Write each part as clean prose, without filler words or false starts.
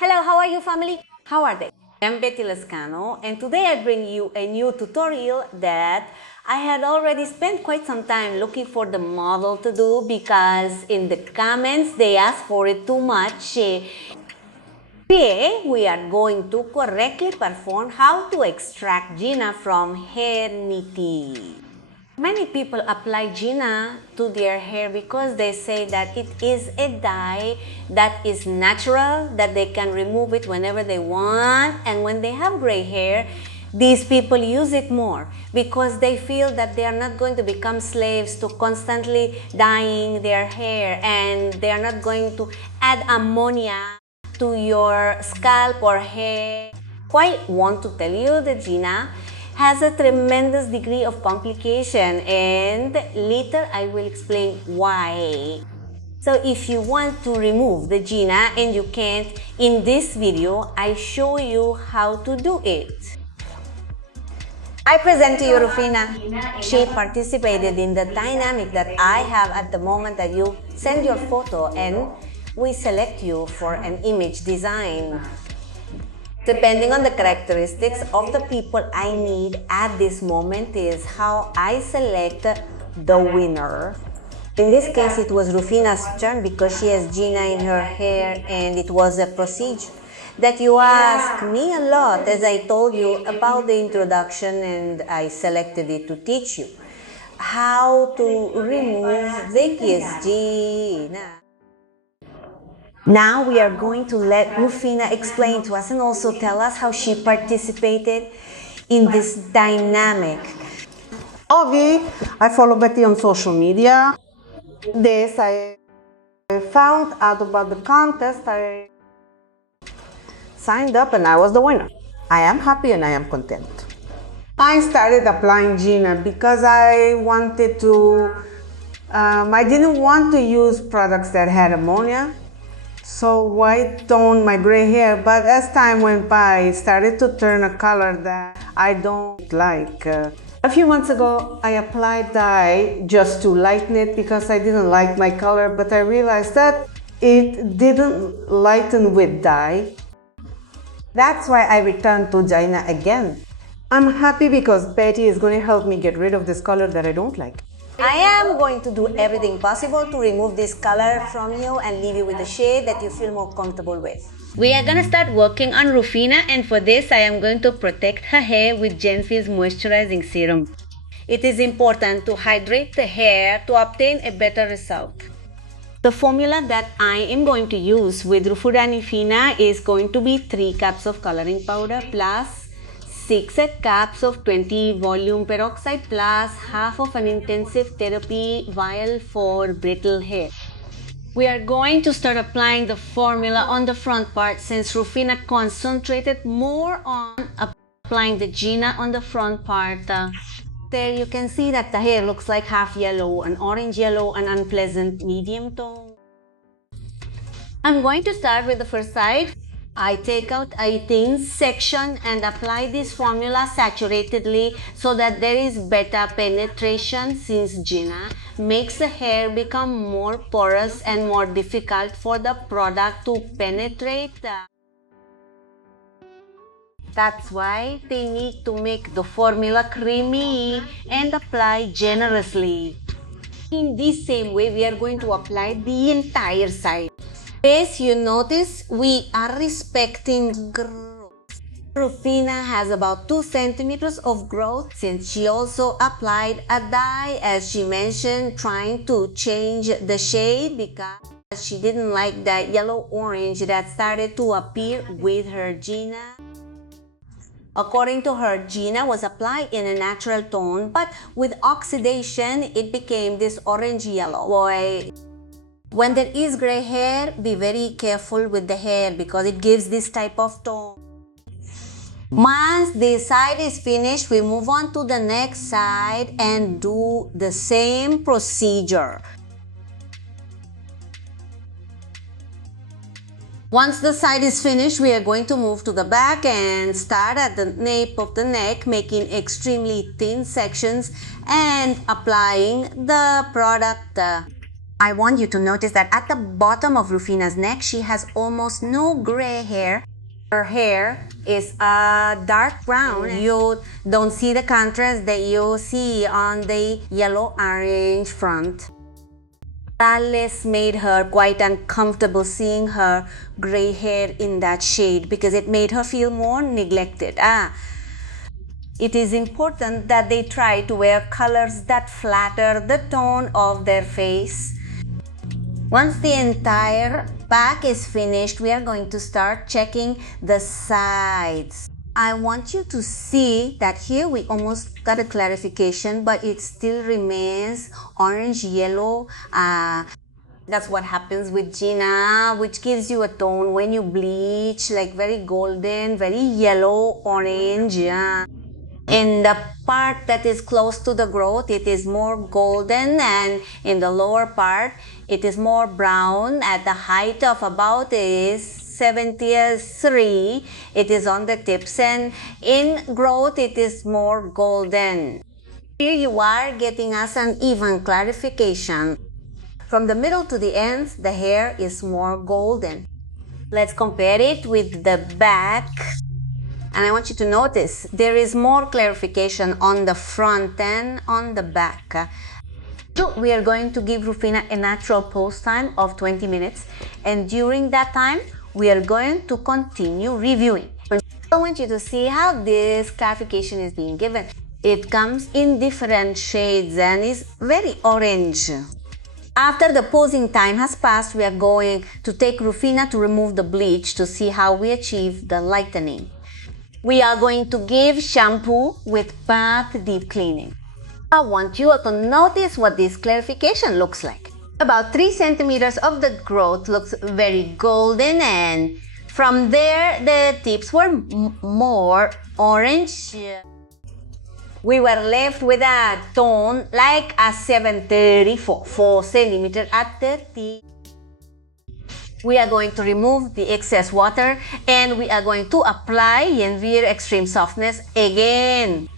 Hello, how are you family? How are they? I'm Betty Lazcano and today I bring you a new tutorial that I had already spent quite some time looking for the model to do because in the comments they asked for it too much. Today we are going to correctly perform how to extract Gina from hair knitting. Many people apply Gina to their hair because they say that it is a dye that is natural, that they can remove it whenever they want, and when they have gray hair, these people use it more because they feel that they are not going to become slaves to constantly dyeing their hair, and they are not going to add ammonia to your scalp or hair. I want to tell you that Gina has a tremendous degree of complication, and later I will explain why. So if you want to remove the Gina and you can't, in this video I show you how to do it. I present to you Rufina. She participated in the dynamic that I have at the moment that you send your photo and we select you for an image design. Depending on the characteristics of the people I need at this moment is how I select the winner. In this case, it was Rufina's turn because she has Gina in her hair, and it was a procedure that you asked me a lot, as I told you about the introduction, and I selected it to teach you how to remove the kiss Gina. Now we are going to let Rufina explain to us and also tell us how she participated in this dynamic. Okay, I follow Betty on social media. This I found out about the contest. I signed up and I was the winner. I am happy and I am content. I started applying Gina because I wanted to, I didn't want to use products that had ammonia. So white toned my gray hair, but as time went by, it started to turn a color that I don't like. A few months ago, I applied dye just to lighten it because I didn't like my color, but I realized that it didn't lighten with dye. That's why I returned to Gina again. I'm happy because Betty is going to help me get rid of this color that I don't like. I am going to do everything possible to remove this color from you and leave you with a shade that you feel more comfortable with. We are going to start working on Rufina, and for this I am going to protect her hair with Genfield's moisturizing serum. It is important to hydrate the hair to obtain a better result. The formula that I am going to use with Rufina is going to be 3 cups of coloring powder plus 6 cups of 20 volume peroxide plus half of an intensive therapy vial for brittle hair. We are going to start applying the formula on the front part since Rufina concentrated more on applying the Gina on the front part. There you can see that the hair looks like half yellow, an orange yellow, an unpleasant medium tone. I'm going to start with the first side. I take out a thin section and apply this formula saturatedly so that there is better penetration, since Gina makes the hair become more porous and more difficult for the product to penetrate. That's why they need to make the formula creamy and apply generously. In this same way, we are going to apply the entire side. As you notice, we are respecting growth. Rufina has about 2 centimeters of growth since she also applied a dye, as she mentioned, trying to change the shade because she didn't like the yellow-orange that started to appear with her Gina. According to her, Gina was applied in a natural tone, but with oxidation, it became this orange-yellow. When there is gray hair, be very careful with the hair because it gives this type of tone. Once this side is finished, we move on to the next side and do the same procedure. Once the side is finished, we are going to move to the back and start at the nape of the neck, making extremely thin sections and applying the product. I want you to notice that at the bottom of Rufina's neck, she has almost no gray hair. Her hair is a dark brown. You don't see the contrast that you see on the yellow-orange front. Alice made her quite uncomfortable seeing her gray hair in that shade because it made her feel more neglected. It is important that they try to wear colors that flatter the tone of their face. Once the entire back is finished, we are going to start checking the sides. I want you to see that here we almost got a clarification, but it still remains orange-yellow. That's what happens with Gina, which gives you a tone when you bleach, like very golden, very yellow-orange. In the part that is close to the growth, it is more golden, and in the lower part, it is more brown. At the height of about is 73, it is on the tips, and in growth, it is more golden. Here you are getting us an even clarification. From the middle to the ends, the hair is more golden. Let's compare it with the back. And I want you to notice there is more clarification on the front than on the back. So we are going to give Rufina a natural pose time of 20 minutes. And during that time, we are going to continue reviewing. I want you to see how this clarification is being given. It comes in different shades and is very orange. After the posing time has passed, we are going to take Rufina to remove the bleach to see how we achieve the lightening. We are going to give shampoo with bath deep cleaning. I want you to notice what this clarification looks like. About 3 centimeters of the growth looks very golden, and from there the tips were more orange. We were left with a tone like a 734, 4 centimeters at the tip. We are going to remove the excess water, and we are going to apply Yenvir Extreme Softness again.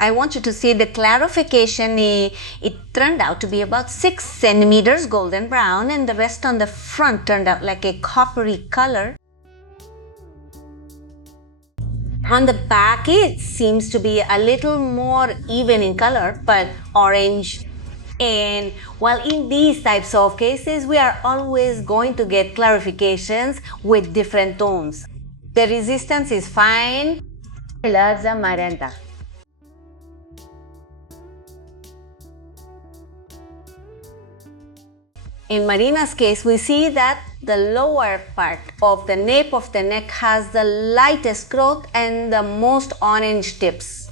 I want you to see the clarification. It turned out to be about 6 centimeters golden brown, and the rest on the front turned out like a coppery color. On the back, it seems to be a little more even in color, but orange. And while in these types of cases, we are always going to get clarifications with different tones. The resistance is fine. Lazza Marenta. In Marina's case, we see that the lower part of the nape of the neck has the lightest growth and the most orange tips.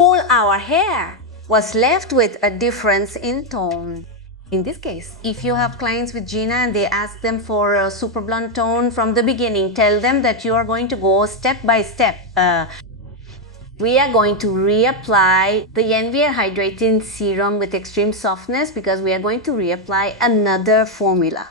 All our hair was left with a difference in tone. In this case, if you have clients with Gina and they ask them for a super blonde tone from the beginning, tell them that you are going to go step by step. We are going to reapply the Yenvir Hydrating Serum with Extreme Softness because we are going to reapply another formula.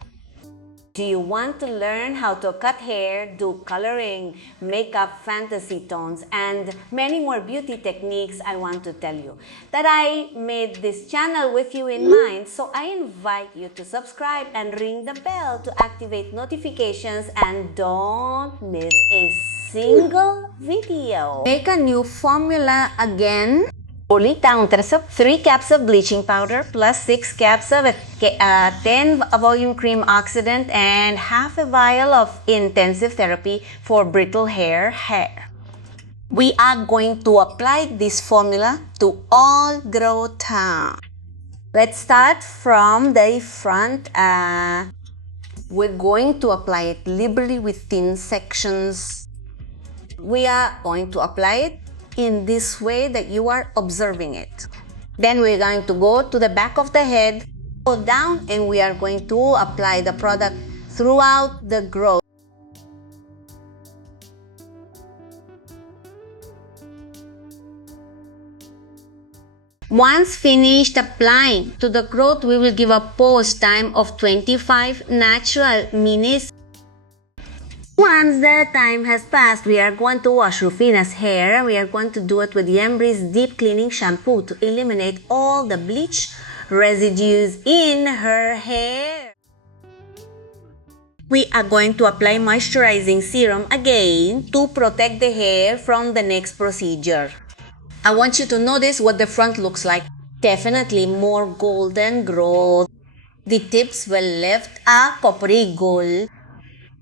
Do you want to learn how to cut hair, do coloring, makeup, fantasy tones, and many more beauty techniques? I want to tell you that I made this channel with you in mind, so I invite you to subscribe and ring the bell to activate notifications and don't miss a single video. Make a new formula again. Only counters of 3 caps of bleaching powder plus 6 caps of 10 volume cream oxidant and half a vial of intensive therapy for brittle hair. We are going to apply this formula to all growth time. Let's start from the front. We're going to apply it liberally with thin sections. We are going to apply it in this way that you are observing it. Then we're going to go to the back of the head, go down, and we are going to apply the product throughout the growth. Once finished applying to the growth, we will give a pause time of 25 natural minutes. Once the time has passed, we are going to wash Rufina's hair. We are going to do it with Yenvir's deep cleaning shampoo to eliminate all the bleach residues in her hair. We are going to apply moisturizing serum again to protect the hair from the next procedure. I want you to notice what the front looks like. Definitely more golden growth. The tips were left a coppery gold.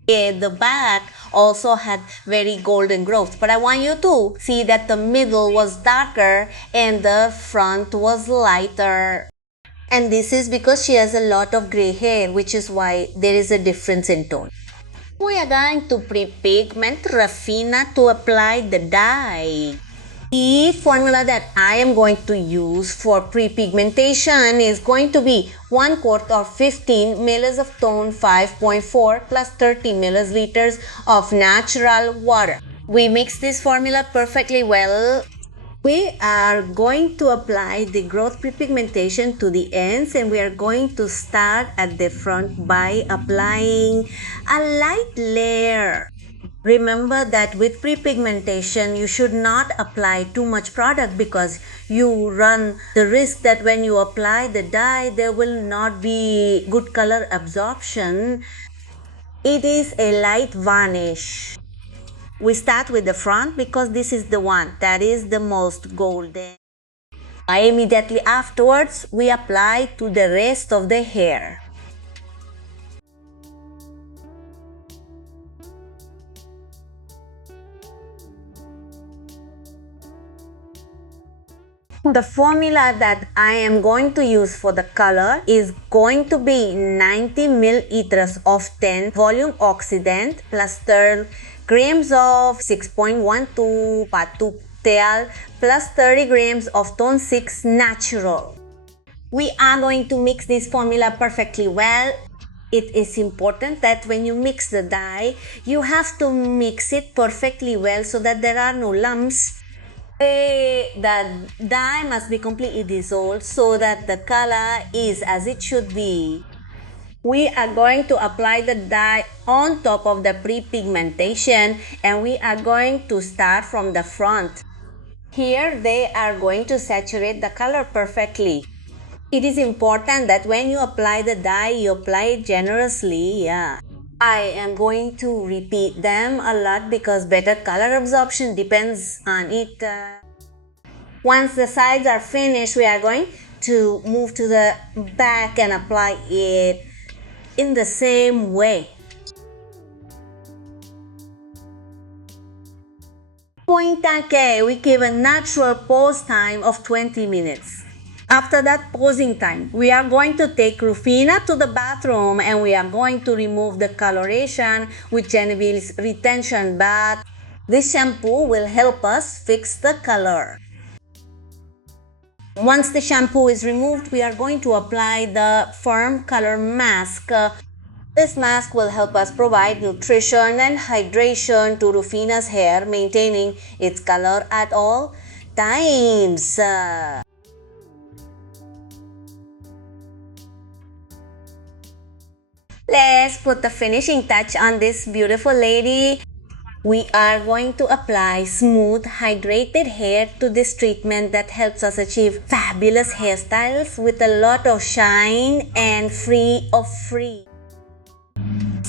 The back also had very golden growth, but I want you to see that the middle was darker and the front was lighter. And this is because she has a lot of gray hair, which is why there is a difference in tone. We are going to pre-pigment Rafina to apply the dye. The formula that I am going to use for pre-pigmentation is going to be 1 quart of 15 ml of tone 5.4 plus 30 milliliters of natural water. We mix this formula perfectly well. We are going to apply the growth pre-pigmentation to the ends, and we are going to start at the front by applying a light layer. Remember that with pre-pigmentation, you should not apply too much product because you run the risk that when you apply the dye, there will not be good color absorption. It is a light varnish. We start with the front because this is the one that is the most golden. Immediately afterwards, we apply to the rest of the hair. The formula that I am going to use for the color is going to be 90 milliliters of 10 volume oxidant plus 30 grams of 6.12 patu teal plus 30 grams of tone 6 natural. We are going to mix this formula perfectly well. It is important that when you mix the dye, you have to mix it perfectly well so that there are no lumps. The dye must be completely dissolved so that the color is as it should be. We are going to apply the dye on top of the pre-pigmentation, and we are going to start from the front. Here they are going to saturate the color perfectly. It is important that when you apply the dye, you apply it generously. I am going to repeat them a lot because better color absorption depends on it. Once the sides are finished, we are going to move to the back and apply it in the same way. We give a natural pose time of 20 minutes. After that posing time, we are going to take Rufina to the bathroom and we are going to remove the coloration with Genevieve's retention bath. This shampoo will help us fix the color. Once the shampoo is removed, we are going to apply the firm color mask. This mask will help us provide nutrition and hydration to Rufina's hair, maintaining its color at all times. Let's put the finishing touch on this beautiful lady. We are going to apply smooth, hydrated hair to this treatment that helps us achieve fabulous hairstyles with a lot of shine and free of frizz.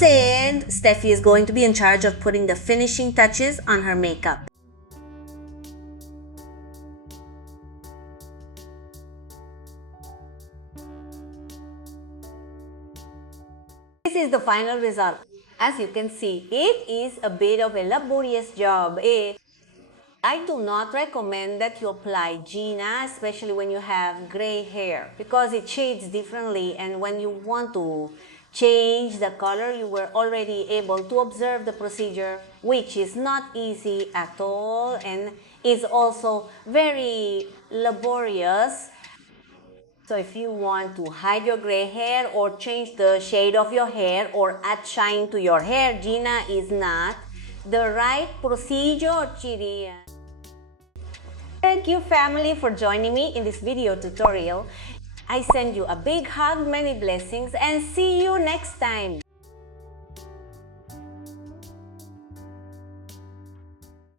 And Steffi is going to be in charge of putting the finishing touches on her makeup. This is the final result. As you can see, it is a bit of a laborious job. I do not recommend that you apply Gina, especially when you have gray hair, because it shades differently, and when you want to change the color, you were already able to observe the procedure, which is not easy at all and is also very laborious. So if you want to hide your gray hair or change the shade of your hair or add shine to your hair, Gina is not the right procedure, Chiri. Thank you, family, for joining me in this video tutorial. I send you a big hug, many blessings, and see you next time.